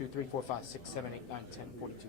2, 3, 4, 5, 6, 7, 8, 9, 10, 42.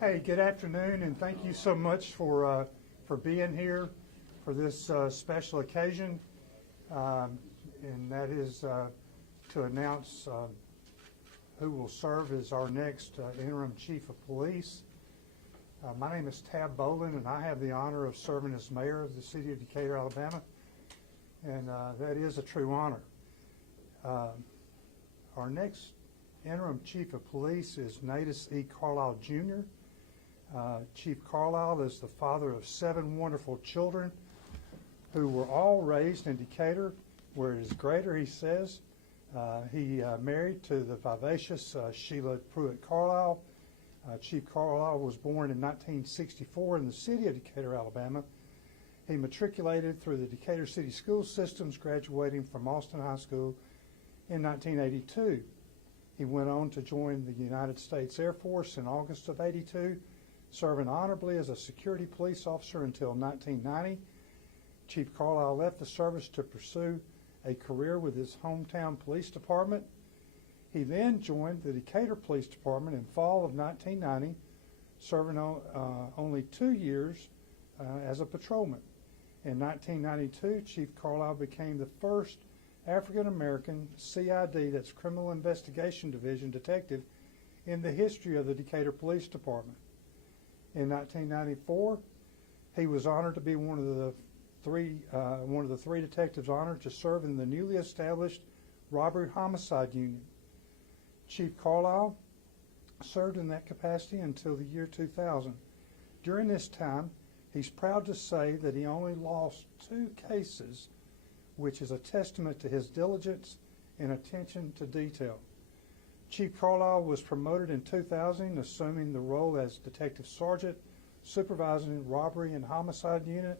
Hey, good afternoon, and thank you so much for being here for this special occasion, and that is to announce who will serve as our next interim chief of police. My name is Tab Bolin, and I have the honor of serving as mayor of the City of Decatur, Alabama, and that is a true honor. Our next interim chief of police is Natus E. Carlisle Jr. Chief Carlisle is the father of 7 wonderful children who were all raised in Decatur, where it is greater, he says. He married to the vivacious Sheila Pruitt Carlisle. Chief Carlisle was born in 1964 in the city of Decatur, Alabama. He matriculated through the Decatur City School Systems, graduating from Austin High School in 1982. He went on to join the United States Air Force in August of '82, serving honorably as a security police officer until 1990. Chief Carlisle left the service to pursue a career with his hometown police department. He then joined the Decatur Police Department in fall of 1990, serving only 2 years as a patrolman. In 1992, Chief Carlisle became the first African-American CID, that's Criminal Investigation Division detective, in the history of the Decatur Police Department. In 1994, he was honored to be one of the three detectives honored to serve in the newly established Robbery Homicide Unit. Chief Carlisle served in that capacity until the year 2000. During this time, he's proud to say that he only lost 2 cases, which is a testament to his diligence and attention to detail. Chief Carlisle was promoted in 2000, assuming the role as Detective Sergeant, supervising Robbery and Homicide Unit.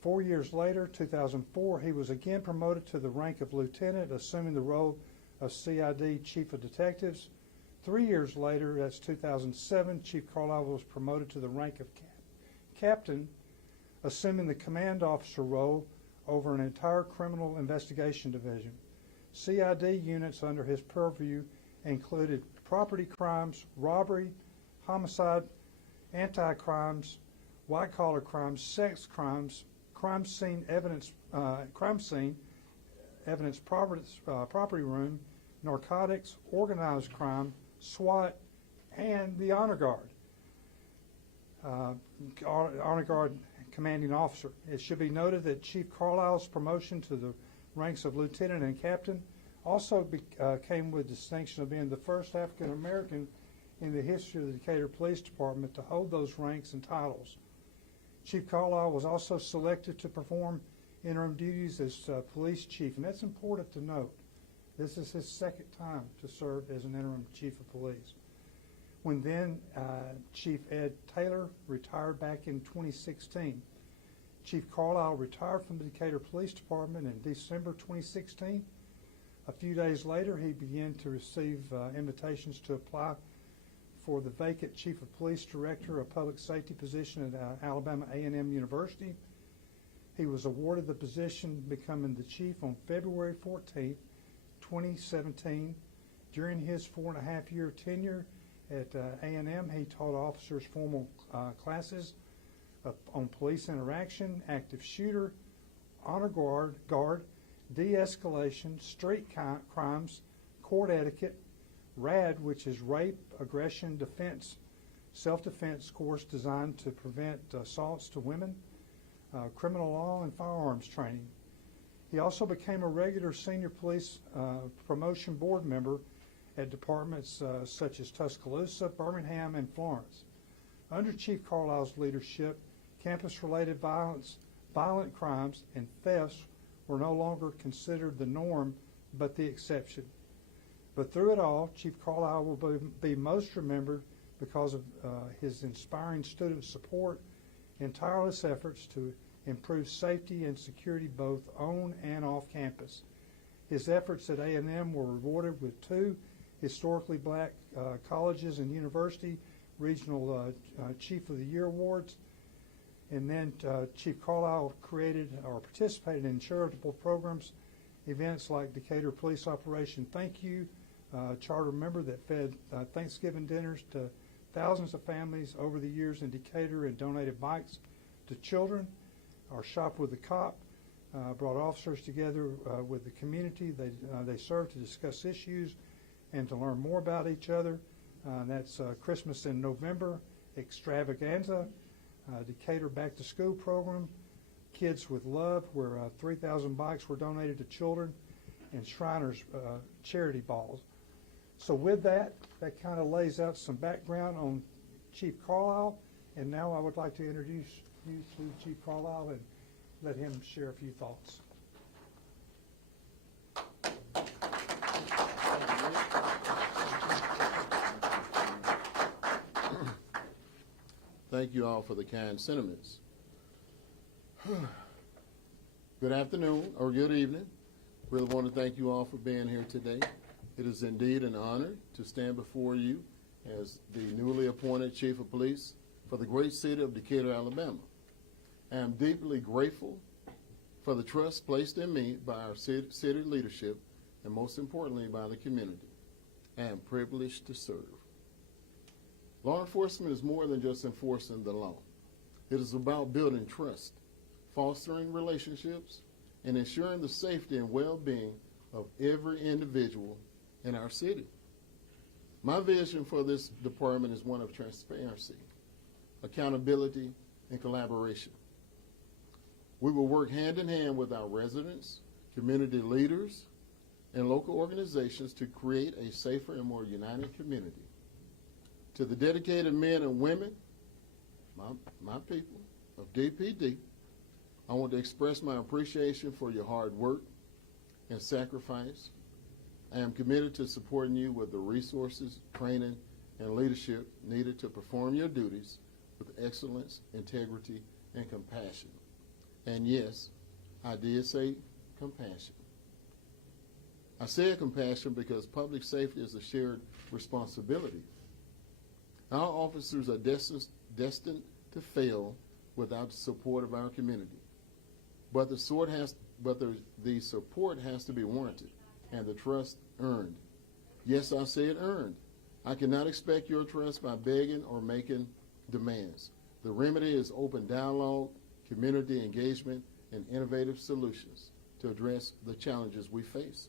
4 years later, 2004, he was again promoted to the rank of Lieutenant, assuming the role of CID Chief of Detectives. 3 years later, that's 2007, Chief Carlisle was promoted to the rank of Captain, assuming the command officer role over an entire criminal investigation division. CID units under his purview included property crimes, robbery, homicide, anti-crimes, white-collar crimes, sex crimes, crime scene evidence, property room, narcotics, organized crime, SWAT, and the Honor Guard. Honor Guard commanding officer. It should be noted that Chief Carlisle's promotion to the ranks of lieutenant and captain also came with distinction of being the first African American in the history of the Decatur Police Department to hold those ranks and titles. Chief Carlisle was also selected to perform interim duties as police chief, and that's important to note. This is his second time to serve as an interim chief of police. When then Chief Ed Taylor retired back in 2016. Chief Carlisle retired from the Decatur Police Department in December 2016. A few days later, he began to receive invitations to apply for the vacant Chief of Police Director of Public Safety position at Alabama A&M University. He was awarded the position, becoming the chief on February 14, 2017. During his 4.5-year tenure at A&M, he taught officers formal classes on police interaction, active shooter, honor guard, de-escalation, street crimes, court etiquette, RAD, which is rape, aggression, defense, self-defense course designed to prevent assaults to women, criminal law, and firearms training. He also became a regular senior police promotion board member at departments such as Tuscaloosa, Birmingham, and Florence. Under Chief Carlisle's leadership, campus-related violent crimes, and thefts were no longer considered the norm, but the exception. But through it all, Chief Carlisle will be most remembered because of his inspiring student support and tireless efforts to improve safety and security both on and off campus. His efforts at A&M were rewarded with 2 historically black colleges and university regional Chief of the Year awards. And then Chief Carlisle created or participated in charitable programs, events like Decatur Police Operation Thank You, charter member that fed Thanksgiving dinners to thousands of families over the years in Decatur and donated bikes to children. Our Shop with the Cop brought officers together with the community. They served to discuss issues and to learn more about each other. That's Christmas in November, Extravaganza, Decatur Back to School program, Kids with Love, where 3,000 bikes were donated to children, and Shriners charity balls. So with that kind of lays out some background on Chief Carlisle, and now I would like to introduce you to Chief Carlisle and let him share a few thoughts. Thank you all for the kind sentiments. Good afternoon or good evening. Really want to thank you all for being here today. It is indeed an honor to stand before you as the newly appointed Chief of Police for the great city of Decatur, Alabama. I am deeply grateful for the trust placed in me by our city leadership and most importantly by the community. I am privileged to serve. Law enforcement is more than just enforcing the law. It is about building trust, fostering relationships, and ensuring the safety and well-being of every individual in our city. My vision for this department is one of transparency, accountability, and collaboration. We will work hand in hand with our residents, community leaders, and local organizations to create a safer and more united community. To the dedicated men and women, my people of DPD, I want to express my appreciation for your hard work and sacrifice. I am committed to supporting you with the resources, training, and leadership needed to perform your duties with excellence, integrity, and compassion. And yes, I did say compassion. I said compassion because public safety is a shared responsibility. Our officers are destined to fail without the support of our community. But the support has to be warranted and the trust earned. Yes, I said earned. I cannot expect your trust by begging or making demands. The remedy is open dialogue, community engagement, and innovative solutions to address the challenges we face.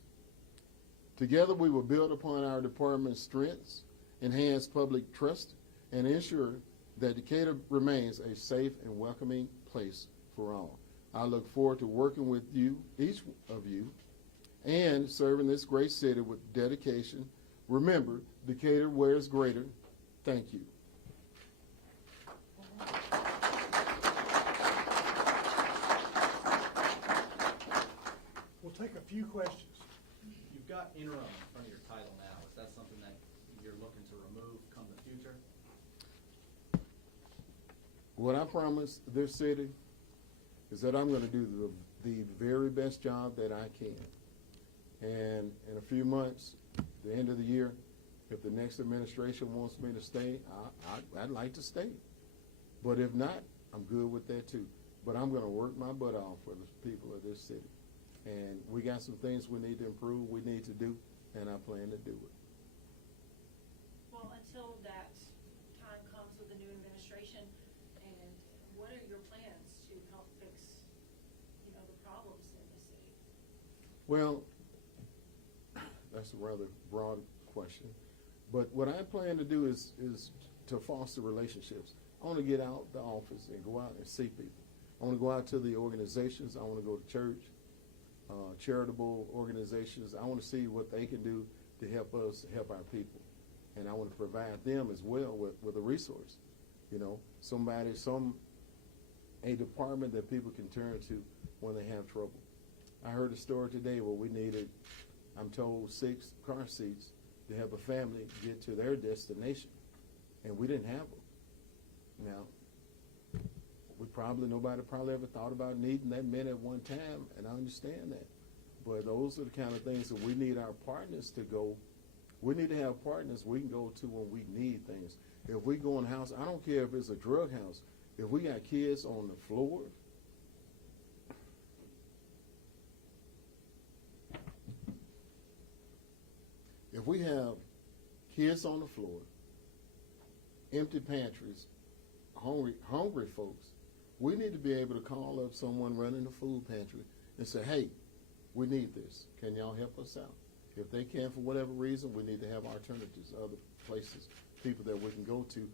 Together, we will build upon our department's strengths, enhance public trust, and ensure that Decatur remains a safe and welcoming place for all. I look forward to working with you, each of you, and serving this great city with dedication. Remember, Decatur wears greater. Thank you. We'll take a few questions. You've got interim in front of your title now. Is that something that you're looking to remove come the future? What I promise this city is that I'm going to do the very best job that I can. And in a few months, the end of the year, if the next administration wants me to stay, I'd like to stay. But if not, I'm good with that too. But I'm going to work my butt off for the people of this city. And we got some things we need to improve, we need to do, and I plan to do it. Well, until that time comes with the new administration, and what are your plans to help fix, the problems in the city? Well, that's a rather broad question. But what I plan to do is to foster relationships. I want to get out the office and go out and see people. I want to go out to the organizations. I want to go to church, charitable organizations. I want to see what they can do to help us help our people. And I want to provide them as well with a resource. A department that people can turn to when they have trouble. I heard a story today where we needed, I'm told, 6 car seats to help a family get to their destination, and we didn't have them. Now, nobody probably ever thought about needing that many at one time, and I understand that. But those are the kind of things that we need our partners to go. We need to have partners we can go to when we need things. If we go in a house, I don't care if it's a drug house, if we got kids on the floor, if we have kids on the floor, empty pantries, hungry folks, we need to be able to call up someone running the food pantry and say, hey, we need this. Can y'all help us out? If they can't for whatever reason, we need to have alternatives, other places, people that we can go to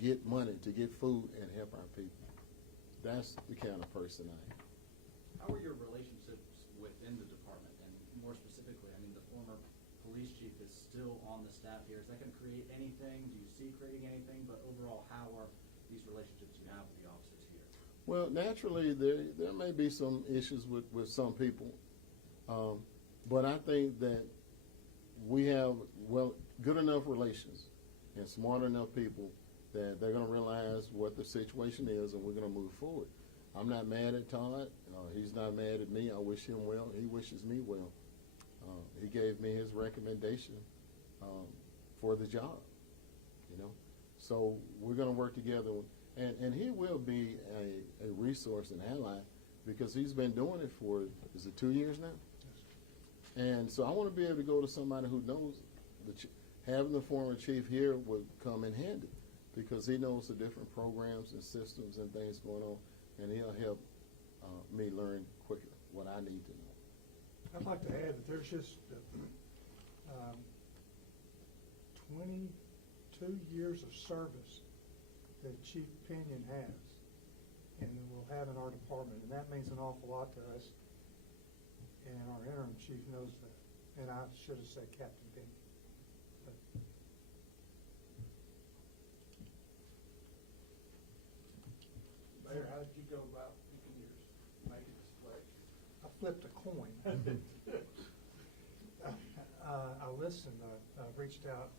get money, to get food, and help our people. That's the kind of person I am. How are your relationships within the department? And more specifically, the former police chief is still on the staff here. Is that going to create anything? Do you see creating anything? But overall, how are these relationships you have with the officers here? Well, naturally, there may be some issues with some people. But I think that we have, good enough relations and smart enough people that they're going to realize what the situation is, and we're going to move forward. I'm not mad at Todd. He's not mad at me. I wish him well. He wishes me well. He gave me his recommendation for the job, So we're going to work together. And he will be a resource and ally because he's been doing it for, is it 2 years now? And so I want to be able to go to somebody who knows having the former chief here would come in handy because he knows the different programs and systems and things going on, and he'll help me learn quicker what I need to know. I'd like to add that there's just 22 years of service that Chief Pinion has and will have in our department, and that means an awful lot to us, and our interim chief knows that. And I should have said Captain Pinion. But Mayor, how did you go about picking your making this place? I flipped a coin. I listened. I reached out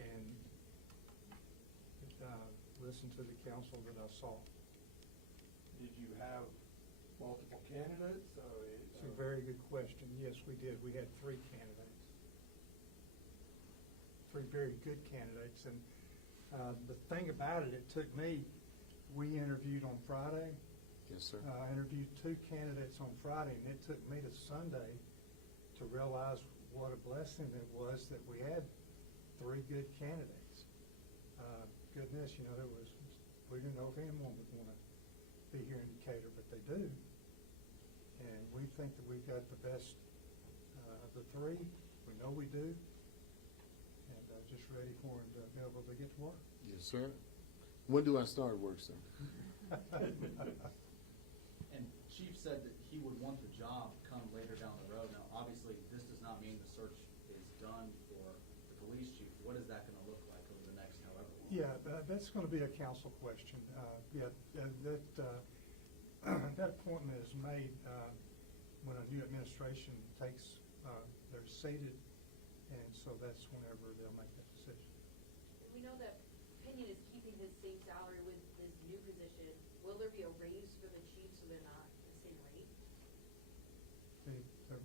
and listened to the council that I saw. Did you have multiple candidates? It's a very good question. Yes, we did. We had 3 candidates. 3 very good candidates. And the thing about it, we interviewed on Friday. Yes, sir. I interviewed 2 candidates on Friday, and it took me to Sunday to realize what a blessing it was that we had 3 good candidates. Goodness, we didn't know if anyone would want to be here in Decatur, but they do. And we think that we've got the best of the 3. We know we do. And just ready for him to be able to get to work. Yes, sir. When do I start work, sir? And Chief said that he would want the job come later down the road. Now, obviously, this does not mean the search is done for the police chief. What is that gonna look like over the next however long? Yeah, that's going to be a council question. That appointment is made when a new administration takes, they're seated, and so that's whenever they'll make that decision. We know that Pinion is keeping his same salary with his new position. Will there be a raise for the chief so they're not the same rate?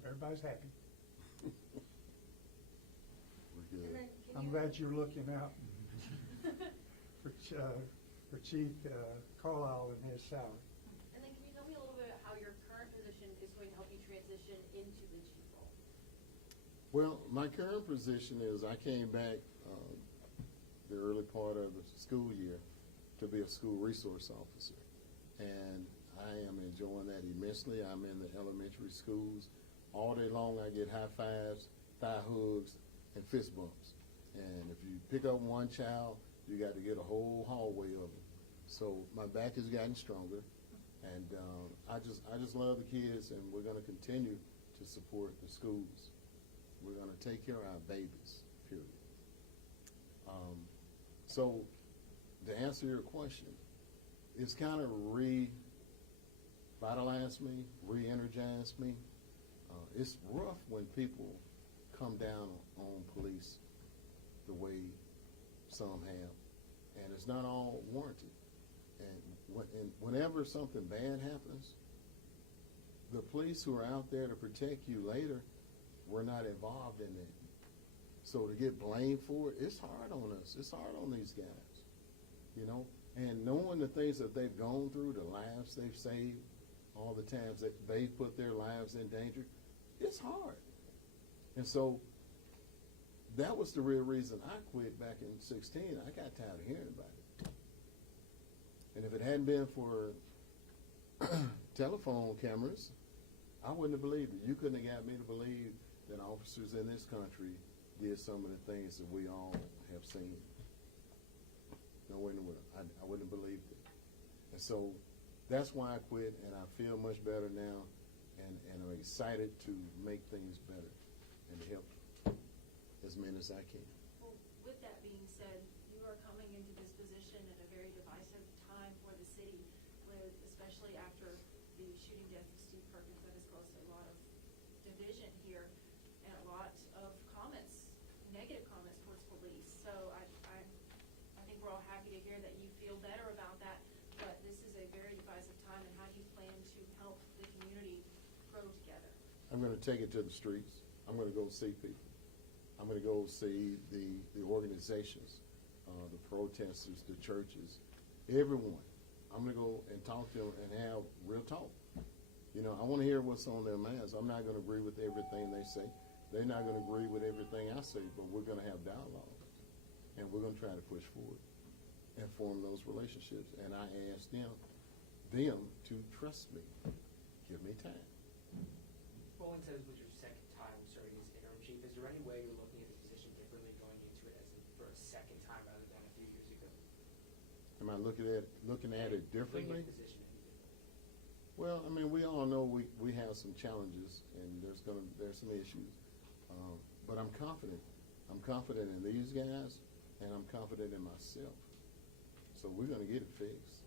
Everybody's happy. We're good. And then can I'm you- glad you're looking out for Chief Carlisle and his salary. And then can you tell me a little bit how your current position is going to help you transition into the chief role? Well, my current position is I came back the early part of the school year to be a school resource officer. And I am enjoying that immensely. I'm in the elementary schools. All day long I get high fives, thigh hugs, and fist bumps. And if you pick up one child, you got to get a whole hallway of them. So my back has gotten stronger. And I just love the kids, and we're going to continue to support the schools. We're going to take care of our babies, period. So to answer your question, it's kind of revitalized me, re-energized me. It's rough when people come down on police the way some have, and it's not all warranted. And whenever something bad happens, the police who are out there to protect you later were not involved in that. So to get blamed for it, it's hard on us. It's hard on these guys, you know. And knowing the things that they've gone through, the lives they've saved, all the times that they've put their lives in danger, it's hard. And so that was the real reason I quit back in 16. I got tired of hearing about it. And if it hadn't been for telephone cameras, I wouldn't have believed it. You couldn't have got me to believe that officers in this country did some of the things that we all have seen. No way in the world. I wouldn't have believed it. And so that's why I quit, and I feel much better now, and I'm excited to make things better and to help as many as I can. Well, with that being said, you are coming into this position at a very divisive time for the city, with, especially after the shooting death of Steve Perkins, that has caused a lot of division here and a lot of comments, negative comments towards police. So I think we're all happy to hear that you feel better about that, but this is a very divisive time, and how do you plan to help the community grow together? I'm going to take it to the streets. I'm going to go see people. I'm going to go see the organizations, the protesters, the churches, everyone. I'm going to go and talk to them and have real talk. You know, I want to hear what's on their minds. I'm not going to agree with everything they say. They're not going to agree with everything I say, but we're going to have dialogue. And we're going to try to push forward and form those relationships. And I ask them to trust me. Give me time. Well, says with your second time serving as interim chief, is there any way you're looking at the position differently going into it for a second time rather than a few years ago? Am I looking at it differently? Looking at the position any differently? Well, I mean, we all know we have some challenges, and there's some issues, but I'm confident. I'm confident in these guys, and I'm confident in myself. So we're going to get it fixed.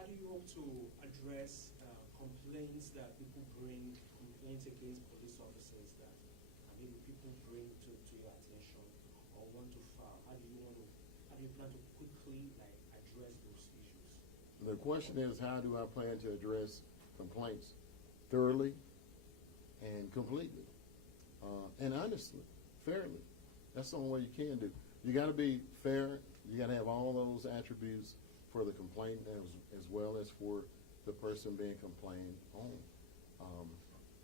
How do you hope to address complaints that people bring, complaints against police officers that maybe people bring to your attention or want to file? How do you plan to quickly address those issues? The question is, how do I plan to address complaints thoroughly and completely, and honestly, fairly? That's the only way you can do. You got to be fair. You got to have all those attributes for the complaint as well as for the person being complained on.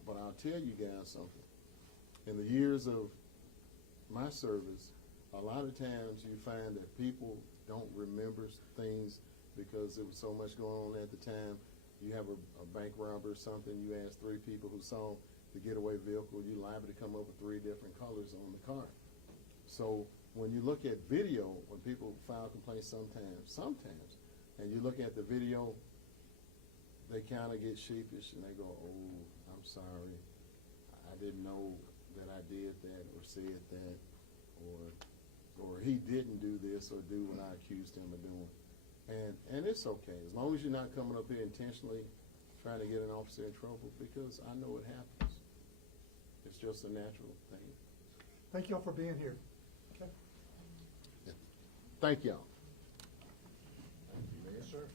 But I'll tell you guys something. In the years of my service, a lot of times you find that people don't remember things because there was so much going on at the time. You have a bank robber or something, you ask 3 people who saw the getaway vehicle, you're liable to come up with 3 different colors on the car. So when you look at video, when people file complaints sometimes, and you look at the video, they kind of get sheepish and they go, oh, I'm sorry, I didn't know that I did that or said that, or he didn't do this or do what I accused him of doing. And it's okay, as long as you're not coming up here intentionally trying to get an officer in trouble, because I know it happens. It's just a natural thing. Thank you all for being here. Okay. Thank y'all. Yes, sir.